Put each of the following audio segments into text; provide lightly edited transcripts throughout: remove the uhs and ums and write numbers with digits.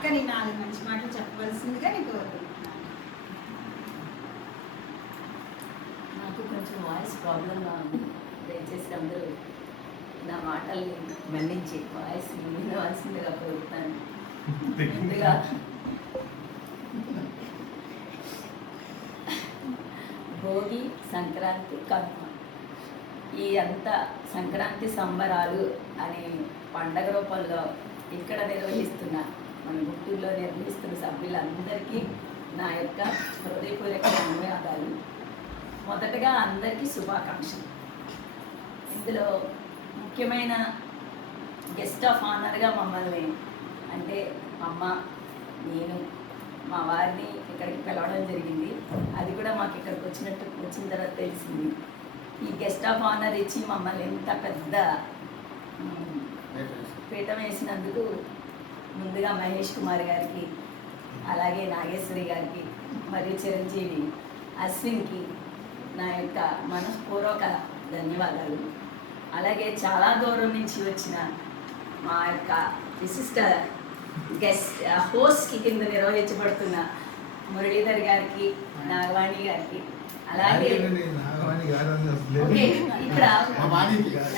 అక్కని 4 మంచి మాటలు చెప్పవలసిందిగా నేను కోరుకుంటున్నాను. నాకు కొంచెం వాయిస్ ప్రాబ్లంగా ఉంది. దయచేసి అందరూ నా మాటల్ని మన్నించి వాయిస్ వినవలసిందిగా కోరుతున్నాను. ముందుగా భోగి, సంక్రాంతి, కనుమ ఈ అంతా సంక్రాంతి సంబరాలు అనే పండగ రూపంలో ఇక్కడ నిర్వహిస్తున్న మన గుంటూరులో నిర్వహిస్తున్న సభ్యులందరికీ నా యొక్క హృదయపూర్వక ధన్యవాదాలు. మొదటగా అందరికీ శుభాకాంక్షలు. ఇందులో ముఖ్యమైన గెస్ట్ ఆఫ్ ఆనర్గా మమ్మల్ని అంటే అమ్మ, నేను, మా వారిని ఇక్కడికి పిలవడం జరిగింది. అది కూడా మాకు ఇక్కడికి వచ్చిన తర్వాత తెలిసింది. ఈ గెస్ట్ ఆఫ్ ఆనర్ ఇచ్చి మమ్మల్ని ఎంత పెద్ద పీఠం వేసినందుకు ముందుగా మహేష్ కుమార్ గారికి, అలాగే నాగేశ్వరి గారికి మరియు చిరంజీవి అశ్విన్కి నా యొక్క మనస్పూర్వక ధన్యవాదాలు. అలాగే చాలా దూరం నుంచి వచ్చిన మా యొక్క విశిష్ట గెస్ట్ హోస్ట్కి కింద నిర్వహించబడుతున్న మురళీధర్ గారికి, నాగవాణి గారికి, అలాగే ఇక్కడ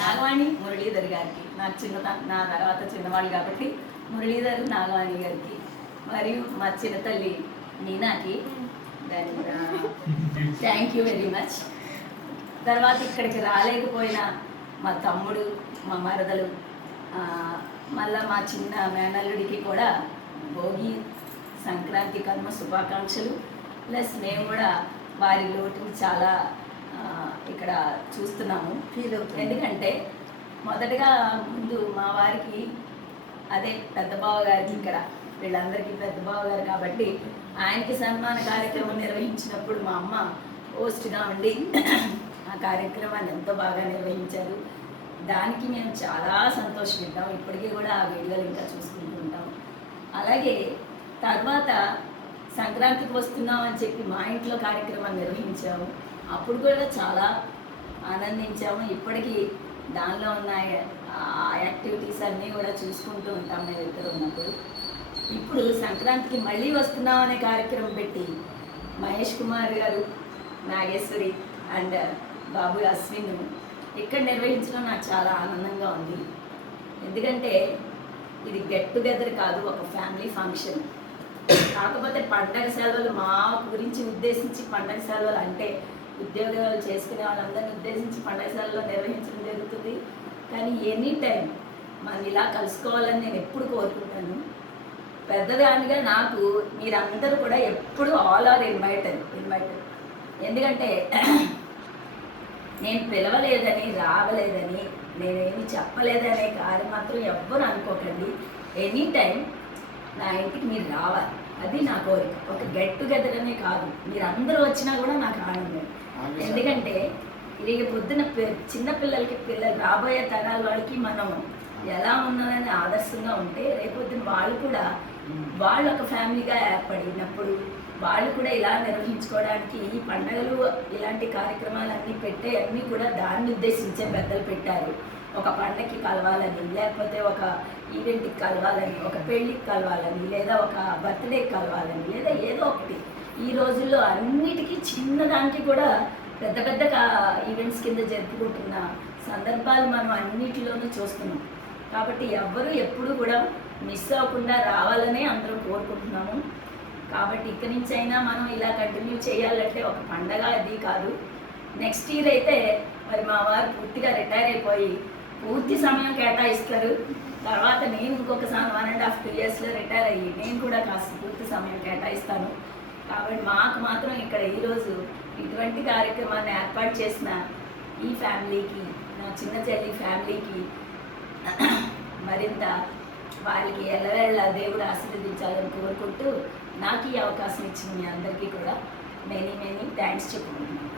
నాగవాణి మురళీధర్ గారికి, నా తర్వాత చిన్నవాళ్ళు కాబట్టి మురళీధర్ నాగవాణి గారికి, మరియు మా చిన్నతల్లి మీనాకి థ్యాంక్ యూ వెరీ మచ్. తర్వాత ఇక్కడికి రాలేకపోయిన మా తమ్ముడు, మా మరదలు, మళ్ళా మా చిన్న మేనల్లుడికి కూడా భోగి, సంక్రాంతి, కనుమ శుభాకాంక్షలు. ప్లస్ మేము కూడా వారి లోటు చాలా ఇక్కడ చూస్తున్నాము, ఫీల్ అవుతుంది. ఎందుకంటే మొదటగా ముందు మా వారికి అదే పెద్ద బావ గారికి, ఇక్కడ వీళ్ళందరికీ పెద్ద బావ గారు కాబట్టి ఆయనకి సన్మాన కార్యక్రమం నిర్వహించినప్పుడు మా అమ్మ హోస్ట్గా ఉండి ఆ కార్యక్రమాన్ని ఎంతో బాగా నిర్వహించారు. దానికి మేము చాలా సంతోషిద్దాం. ఇప్పటికీ కూడా ఆ వీడియోలు ఇంకా చూసుకుంటూ ఉంటాం. అలాగే తర్వాత సంక్రాంతికి వస్తున్నాం అని చెప్పి మా ఇంట్లో కార్యక్రమాన్ని నిర్వహించాము. అప్పుడు కూడా చాలా ఆనందించాము. ఇప్పటికీ దానిలో ఉన్న యాక్టివిటీస్ అన్నీ కూడా చూసుకుంటూ ఉంటాం మేము ఇద్దరు ఉన్నప్పుడు. ఇప్పుడు సంక్రాంతికి మళ్ళీ వస్తున్నాం అనే కార్యక్రమం పెట్టి మహేష్ కుమార్ గారు, నాగేశ్వరి అండ్ బాబు అశ్విన్ ఇక్కడ నిర్వహించడం నాకు చాలా ఆనందంగా ఉంది. ఎందుకంటే ఇది గెట్ టుగెదర్ కాదు, ఒక ఫ్యామిలీ ఫంక్షన్. కాకపోతే పండగ సెలవులు మా గురించి ఉద్దేశించి పండగ సెలవులు అంటే ఉద్యోగాలు చేసుకునే వాళ్ళందరినీ ఉద్దేశించి పండగ సెలవులు నిర్వహించడం జరుగుతుంది. కానీ ఎనీ టైం మనం ఇలా కలుసుకోవాలని నేను ఎప్పుడు కోరుకుంటాను. పెద్దదానిగా నాకు మీరందరూ కూడా ఎప్పుడు ఆల్ ఆర్ ఇన్వైటెడ్. ఎందుకంటే నేను పిలవలేదని, రావలేదని, నేనేమి చెప్పలేదనే కార్యం మాత్రం ఎవ్వరు అనుకోకండి. ఎనీ టైం నా ఇంటికి మీరు రావాలి, అది నా కోరిక. ఒక గెట్ టుగెదర్ అనే కాదు, మీరు అందరూ వచ్చినా కూడా నాకు ఆనందం. ఎందుకంటే ఇది పొద్దున చిన్నపిల్లలకి రాబోయే తరాల వాళ్ళకి మనం ఎలా ఉన్నదని ఆదర్శంగా ఉంటే రేపొద్దున వాళ్ళు కూడా వాళ్ళు ఒక ఫ్యామిలీగా ఏర్పడినప్పుడు వాళ్ళు కూడా ఇలా నిర్వహించుకోవడానికి ఈ పండుగలు ఇలాంటి కార్యక్రమాలన్నీ పెట్టే అన్నీ కూడా దాన్ని ఉద్దేశించే పెద్దలు పెట్టారు. ఒక పండగకి కలవాలని, లేకపోతే ఒక ఈవెంట్కి కలవాలని, ఒక పెళ్ళికి కలవాలని, లేదా ఒక బర్త్డేకి కలవాలని, లేదా ఏదో ఒకటి. ఈ రోజుల్లో అన్నిటికీ చిన్నదానికి కూడా పెద్ద పెద్ద ఈవెంట్స్ కింద జరుపుకుంటున్న సందర్భాలు మనం అన్నిటిలోనూ చూస్తున్నాం. కాబట్టి ఎవ్వరూ ఎప్పుడూ కూడా మిస్ అవ్వకుండా రావాలనే అందరం కోరుకుంటున్నాము. కాబట్టి ఇక్కడి నుంచి అయినా మనం ఇలా కంటిన్యూ చేయాలంటే ఒక పండగ అది కాదు. నెక్స్ట్ ఇయర్ అయితే మరి మా వారు పూర్తిగా రిటైర్ అయిపోయి పూర్తి సమయం కేటాయిస్తారు. తర్వాత నేను ఇంకొక 1.5 2 yearsలో రిటైర్ అయ్యి నేను కూడా కాస్త పూర్తి సమయం కేటాయిస్తాను. కాబట్టి మాకు మాత్రం ఇక్కడ ఈరోజు ఇటువంటి కార్యక్రమాన్ని ఏర్పాటు చేసిన ఈ ఫ్యామిలీకి, నా చిన్న చెల్లి ఫ్యామిలీకి మరింత వారికి ఎల్లవేళ్ళ దేవుడు ఆశీర్వదించాలని కోరుకుంటూ నాకు ఈ అవకాశం ఇచ్చిన మీ అందరికీ కూడా మెనీ థ్యాంక్స్ చెప్పుకుంటున్నాను.